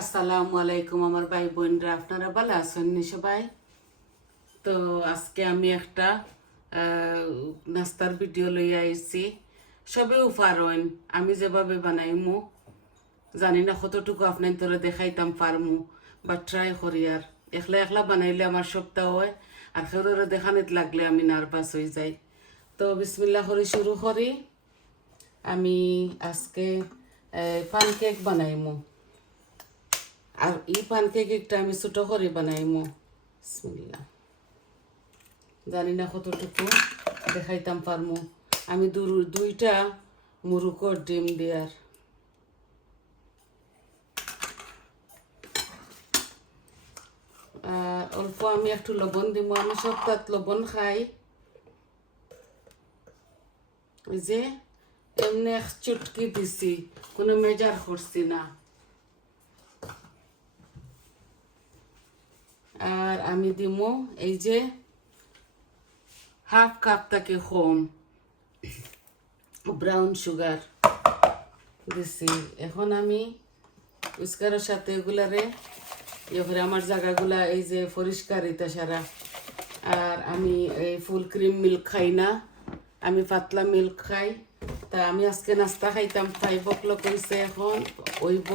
আসসালামু আলাইকুম আমার ভাই বোনরা, আপনারা ভালো আছেন নি সবাই? তো আজকে আমি একটা নাস্তার ভিডিও লইয়া আইছি। সবে উপারণ আমি যেভাবে বানাইমু, জানি না কতটুকু আপনার তোরা দেখাইতাম পারমু বা ট্রাই করি আর। একলা একলা বানাইলে আমার সপ্তাহ হয়, আর খেরোরে দেখানিত লাগলে আমি নার্ভাস হয়ে যাই। তো বিসমিল্লা করি, শুরু করি। আমি আজকে পান কেক বানাইমু। আর এই পানকেক একটা আমি ছোট করে বানাইমু। বিসমিল্লা জানি না কতটুকু দেখাইতাম পারমু। আমি দুইটা মুরুকর ডিম দিয়ার। অল্প আমি একটু লবণ দিব আমি সপ্তাহ লবণ খাই। যে, এমনি এক চুটকি দিছি। কোনো মেজার করছি না। আর আমি দিমু এই যে হাফ কাপ থেকে কম ব্রাউন সুগার দিছি এখন আমি উস্কারের সাথে এগুলারে করে আমার জায়গাগুলা, এই যে পরিষ্কার এটা সারা। আর আমি এই ফুল ক্রিম মিল্ক খাই না। আমি পাতলা মিল্ক খাই। তা আমি আজকে নাস্তা খাইতাম ফাইভ ও ক্লক হয়েছে এখন, ওইব।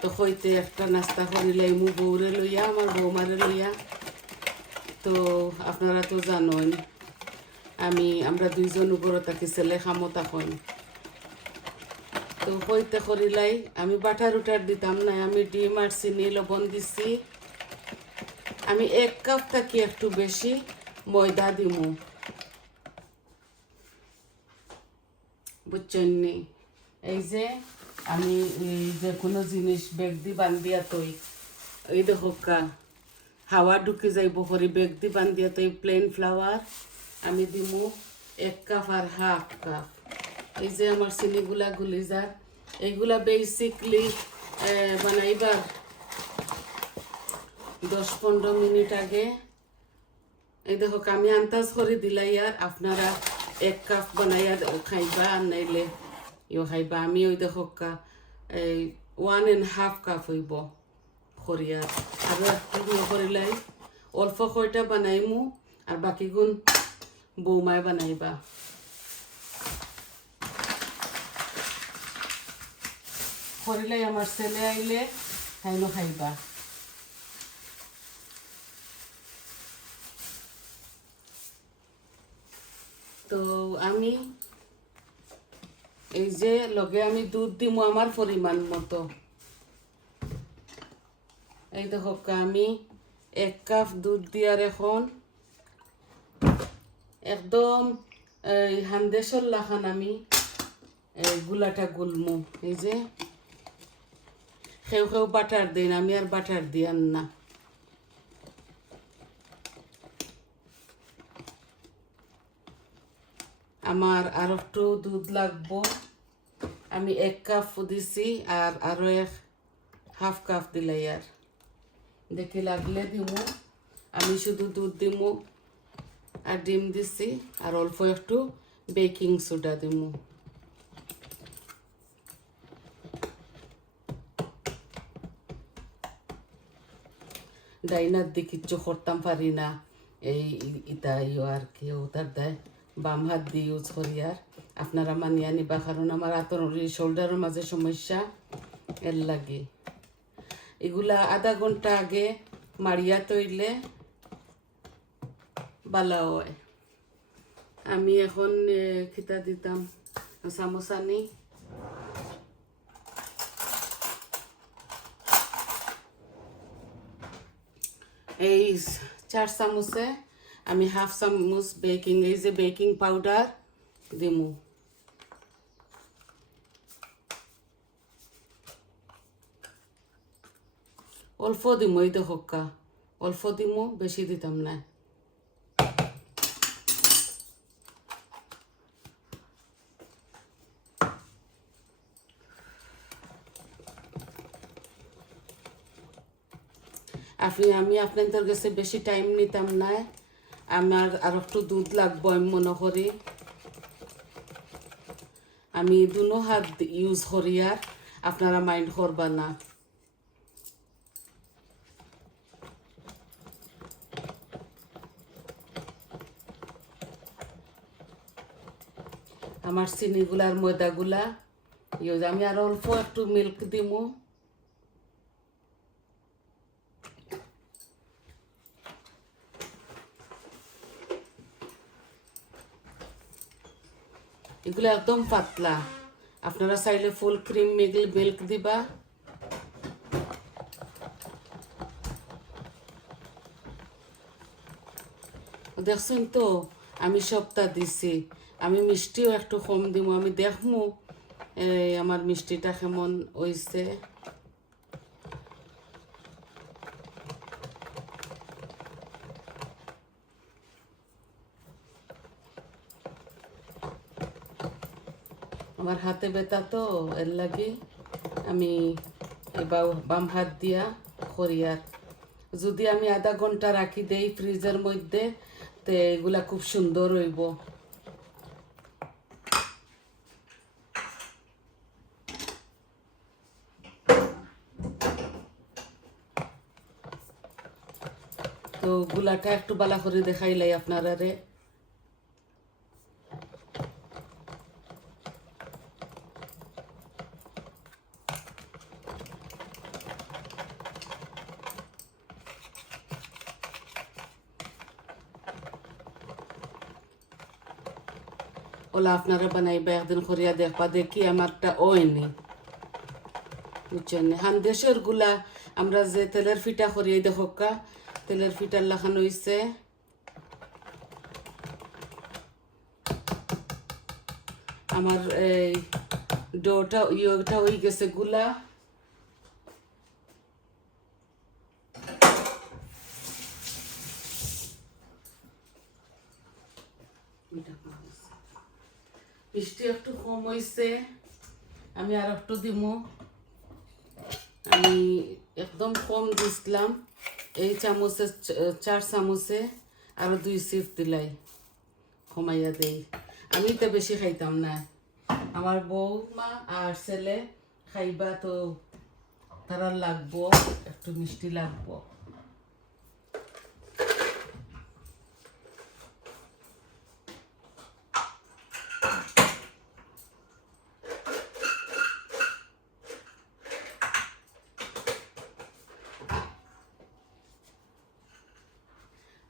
তো হইতে একটা নাস্তা করিলাই মু বউরে লইয়া আমার বৌমারে লইয়া তো আপনারা তো জানেন আমি আমরা দুইজন উপরে থাকি ছেলে খামো তখন তো হইতে করিলাই আমি বাটার উটার দিতাম না আমি ডিম আর চিনি লবণ দিছি আমি এক কাপ থাকি একটু বেশি ময়দা দিমু বুঝছেন এই যে আমি যে কোনো জিনিস বেগ দি বান্ধিয়া তৈ এই দেখো হাওয়া ঢুকে যাইব করে বেগ দি বান্ধিয়া তৈ প্লেন ফ্লাওয়ার আমি দিমু এক কাপ আর হাফ কাপ এই যে আমার চিনিগুলা গুলি যার এইগুলা বেসিকলি বানাইবার দশ পনেরো মিনিট আগে, এই দেখো আমি আন্দাজ করে দিলাই আর আপনারা এক কাপ বানাইয়া খাইবা আর নাইলে। ইও খাইবা আমি ওই দেখো এই ওয়ান এন্ড হাফ কাপ হইব খরিয়ার আৰু একটু করিলাই অল্প কয়টা বানাইমু আর বাকিগুণ বৌমায় বানাইবা করিলাই আমার ছেলে আইলে খাইনো খাইবা তো আমি এই যে লগে আমি দুধ দিমু আমার পরিমাণ মতো। এই দেখো আমি এক কাপ দুধ দিয়ার এখন একদম, এই হান্দেশর লাখান আমি গুলাটা গুলমু। এই যে সেও সেও বাটার দিন, আমি আর বাটার দিয়ান না। আমার আর একটু দুধ লাগবো। আমি এক কাপ দিছি আর আরও এক হাফ কাপ দিলাই আর। দেখি লাগলে দিমু। আমি শুধু দুধ দিমু আর ডিম দিছি আর অল্প একটু বেকিং সোডা দিমু। ডাইনার দিয়ে কিচ্ছু করতাম পারি না। এই ই- ইটা ইয়ে আর কি ওটার দেয়। বাম হাত দিয়ে ইউজ করি আর। আপনারা মানিয়া নিবা, কারণ আমার হাতের শোল্ডারের মাঝে সমস্যা এর লাগে। এগুলা আধা ঘণ্টা আগে মারিয়া তৈলে বালা হয়। আমি এখন খিতা দিতাম চামচানি এই চার চামচে আমি হাফ চামচ বেকিং এই যে বেকিং পাউডার দিমু অল্প দিমু এই তো কা অল্প দিমু বেশি দিতাম না আপনি আমি আপনাদের কাছে বেশি টাইম নিতাম না আমার আর একটু দুধ লাগবো আমি মনে করি। আমি দুনো হাত ইউজ করি আর আপনারা মাইন্ড করবা না। আমার চিনিগুলার ময়দাগুলা ইউজ আমি আর অল্প একটু মিল্ক দিমু। এগুলো একদম পাতলা। আপনারা চাইলে ফুল ক্রিম মিগল মিল্ক দিবা। দেখছেন তো, আমি সবটা দিছি। আমি মিষ্টিও একটু কম দিব আমি দেখমু, এই আমার মিষ্টিটা কেমন হইছে। আমার হাতে ব্যথা তো, এর লাগে আমি বাম হাত দিয়া করিয়ার যদি আমি আধা ঘণ্টা রাখি দেই ফ্রিজের মধ্যে, তে এগুলা খুব সুন্দর হইব। তো গুলাটা একটু বালা করে দেখাইলাই আপনারা রে ওলা আপনারা বানাইবা একদিন করিয়া দেখবা, দেখি আমারটা ওয়নি বুঝছেন? হান্দেশেরগুলা আমরা যে তেলের ফিটা করিয়ে দেখকা তেলের ফিটার লাখান হইছে। আমার এই ডোটা, ইয়েটা হয়ে গেছে গুলা। মিষ্টি একটু কম হয়েছে আমি আর একটু দিমু। আমি একদম কম দিছিলাম, এই চামচে চার চামচে আরও দুই সিফ দিলাই, কমাইয়া দেই। আমি তো বেশি খাইতাম না। আমার বউ মা আর ছেলে খাইবা তো তারা লাগবো, একটু মিষ্টি লাগবো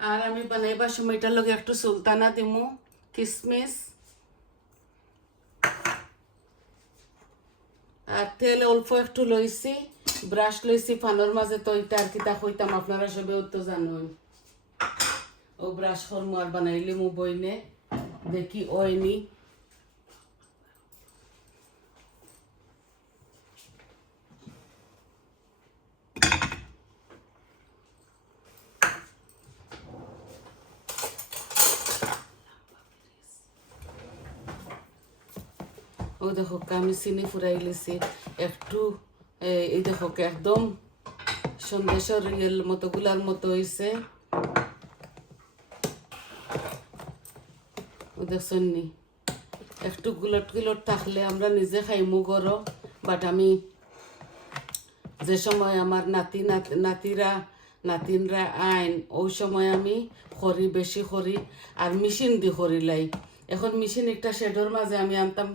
আর আমি সময় এটার লগে একটু সুলতানা দিমু। কিসমিস। আর তেল অল্প একটু লইছি, ব্রাশ লইছি, ফানোর মাঝে তো এটা আর কিতা কইতাম, আপনারা সবেও তো জানুন। ও ব্রাশ করমু আর বানাইলে মু বইনে, দেখি ওইনি দেখো আমি চিনি ফুরাই লেছি। একটু এই দেখো, একদম সন্দেশের ইয়ের মতো গুলার মতো হয়েছে দেখছেন নি একটু গুলট গুলট থাকলে আমরা নিজে খাইমু গরো বাট আমি যে সময় আমার নাতি, নাত- নাতিরা নাতিনরা আইন ওই সময় আমি খড়ি বেশি খড়ি আর মেশিন দি খড়ি লাই। এখন মেশিন একটা শেডর মাঝে আমি আনতাম,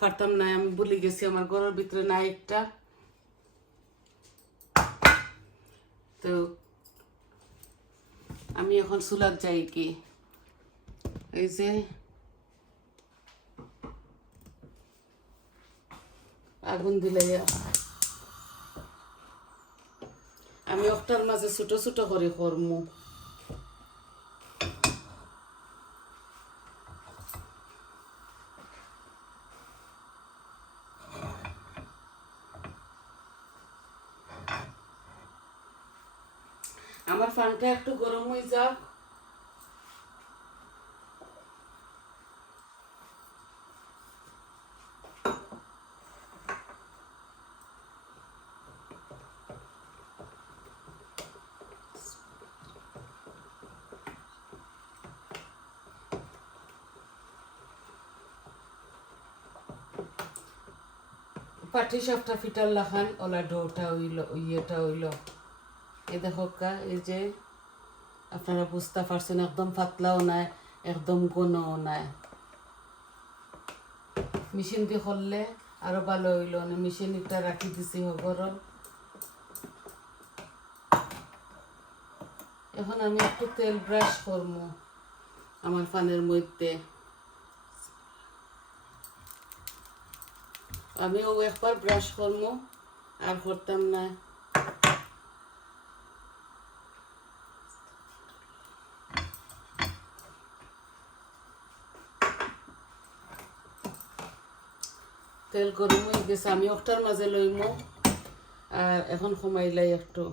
পারতাম না, আমি ভুলে গেছি, আমার ঘরের ভিতরে নাই একটা। তো আমি এখন চুলাত যাই কি এই যে আগুন দিলে আমি একটার মাঝে ছোট ছোট করে করমু। আমার একটু গরম হয়ে যাক। পাটি সাপটা ফিটার লাখান, ওলা ডোটা হইল, ইয়েটা হইল। এই দেখো এই যে আপনারা বুঝতে পারছেন, একদম পাতলাও নাই, একদম ঘনও নাই। মেশিন দিয়ে করলে আরও ভালো হইল মেশিন একটা রাখি দিছি ঘরত এখন আমি একটু তেল ব্রাশ করব আমার ফানের মধ্যে। আমিও একবার ব্রাশ করব, আর করতাম না। তেল গরম হয়ে গেছে, আমি একটার মাঝে লইমু। আর এখন কমাইলাই একটু।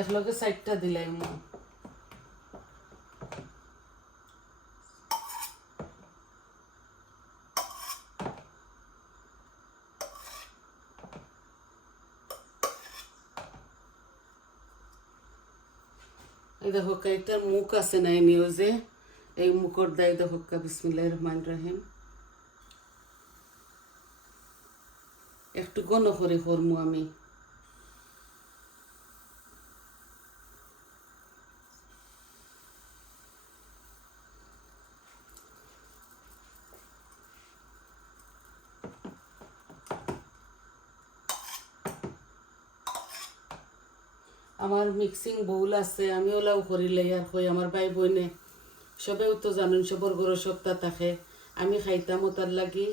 একলগে সাইডটা দিলাইমু। দেখো এইটার মুখ আছে না এই নিউজে। এই মুখর দায় দেখো বিসমিল্লাহ রহমান রহিম। একটু গণ করে করমু আমি। আমার মিক্সিং বউল আছে, আমি ওলাও করিলাই আর কই আমার ভাই বোনে সবেও তো জানেন সবর ঘর সপ্তাহ থাকে। আমি খাইতাম ওটার লাগি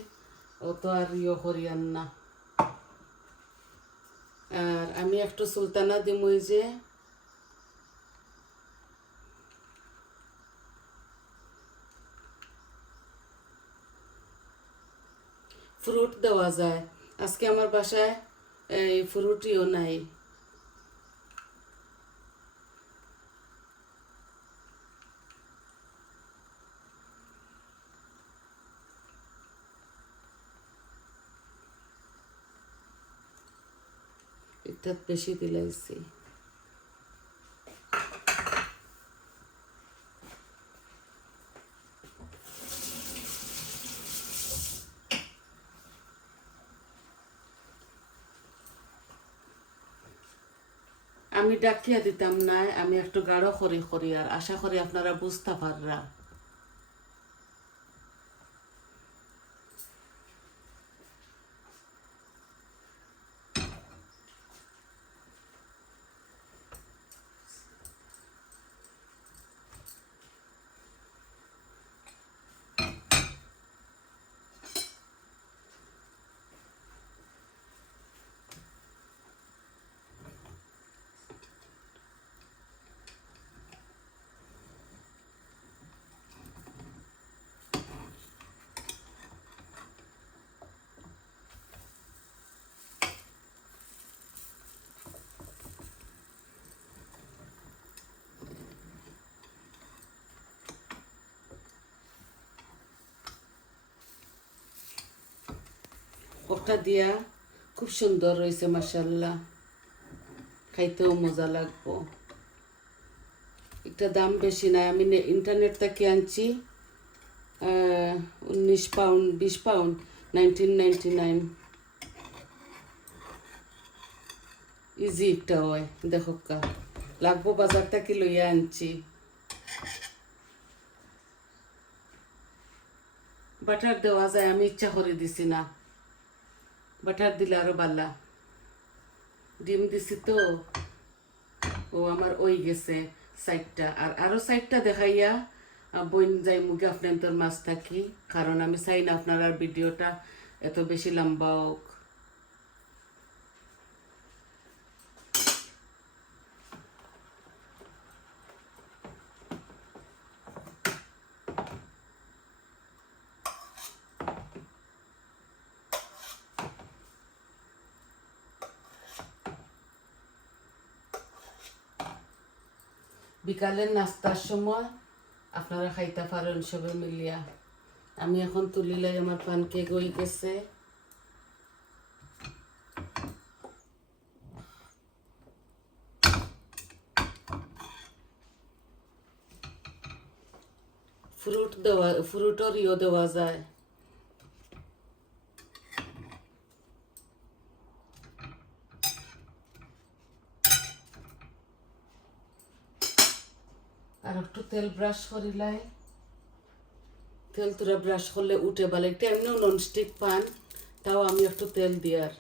অত আর ইয়ে করি আর না আর আমি একটু সুলতানা দিমই যে, ফ্রুট দেওয়া যায়। আজকে আমার বাসায় এই ফ্রুটিও নাই। এটাত বেশি দিলাইছি আমি ডাকিয়া দিতাম না আমি একটু গাঢ় করি করি আর আশা করি আপনারা বুঝতে পাররা। ওটা দিয়া খুব সুন্দর রয়েছে মাসাল্লাহ খাইতেও মজা লাগবো। একটা দাম বেশি নাই। আমি ইন্টারনেট থেকে আনছি? উনিশ পাউন্ড, বিশ pound, nineteen ninety nine. Easy একটা হয়, দেখো কা। লাগবো বাজার থেকে লইয়া আনছি? বাটার দেওয়া যায়, আমি ইচ্ছা করে দিছি না। বাটার দিলে আরও বাল্লা ডিম দিছি তো, ও আমার ওই গেছে সাইডটা। আর আরও সাইডটা দেখাইয়া বইন যাই মুখে আপনার তোর মাছ থাকি, কারণ আমি চাই না আপনার আর ভিডিওটা এত বেশি লম্বা হোক। বিকালের নাস্তার সময় আপনারা খাইতে পারেন সবে মিলিয়া। আমি এখন তুলিলাই আমার পান কেক হয়ে গেছে। ফ্রুট দেওয়া ফ্রুটর ইও দেওয়া যায় আর একটু তেল ব্রাশ করিলাই তেল তুরা ব্রাশ করলে উঠে বালে একটা এমনিও ননস্টিক পান, তাও আমি একটু তেল দিয়ার।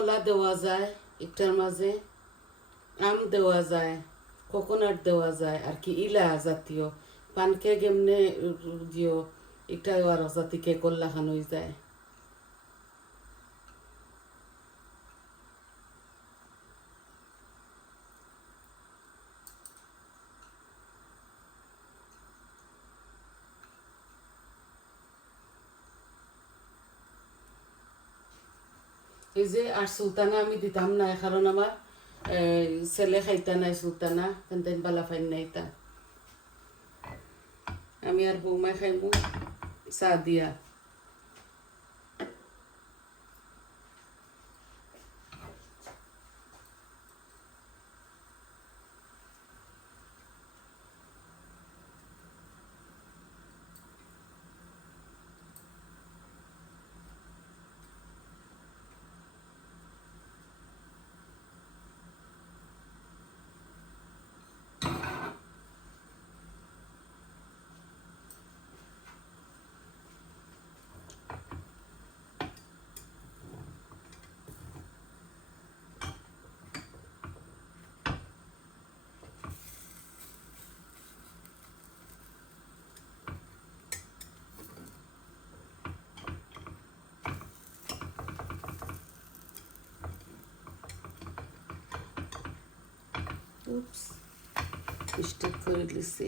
খোলা দেওয়া যায় একটার মাঝে আম দেওয়া যায় কোকোনাট দেওয়া যায়, আর কি ইলা জাতীয়। পানকে গেমনে দিও এটা আর জাতিকে কল্যাণ হয়ে যায়। এই যে আর সুলতানা আমি দিতাম না কারণ আমার ছেলে খাইতা নাই সুলতানা তেন তেন বালা ফাইন নাই আমি আর বৌমাই খাইমু চা দিয়া। উপস মিস্টেক করে লিছি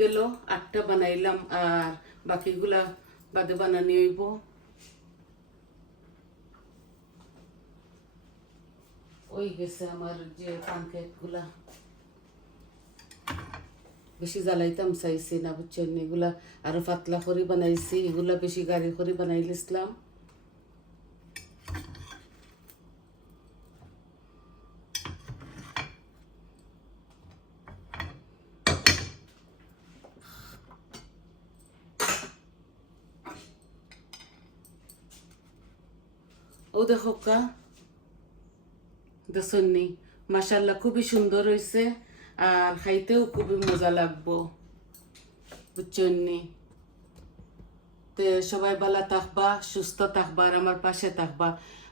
গেল, আটটা বানাইলাম, আর বাকিগুলা বাদে বানানি হইব। ওই গেছে আমার যে পানকেকগুলা বেশি জ্বালাইতাম চাইছি না, বুঝছেন? এগুলা আরও পাতলা করে বানাইছি, এগুলা বেশি গাড়ি করে বানাইলিছিলাম ও দেখো কা দেখনি মাসাল্লাহ খুবই সুন্দর হয়েছে আর খাইতেও খুবই মজা লাগবো। বুঝছনি তে সবাই ভালো থাকবা, সুস্থ থাকবা আর আমার পাশে থাকবা।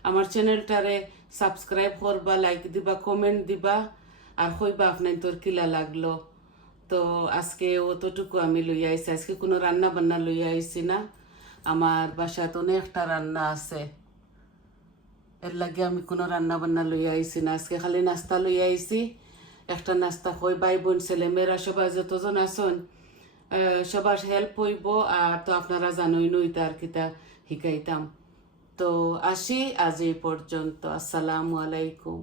আমার চ্যানেলটারে সাবস্ক্রাইব করবা, লাইক দিবা, কমেন্ট দিবা আর কইবা আপনার তোর কিলা লাগল। তো আজকে অতটুকু আমি লইয়া আইছি। আজকে কোনো রান্না বান্না লইয়া আইছি না। আমার বাসাত অনেকটা রান্না আছে। এর লাগে আমি কোনো রান্না বান্না লইয়া আইছি না। আজকে খালি নাস্তা লইয়া আইছি। একটা নাস্তা কই ভাই বোন ছেলে, মেয়েরা সবাই যতজন আসন সবার হেল্প হইব আর তো আপনারা জানোই নই তার কিতা শিকাইতাম তো আসি আজ এই পর্যন্ত। আসসালামু আলাইকুম।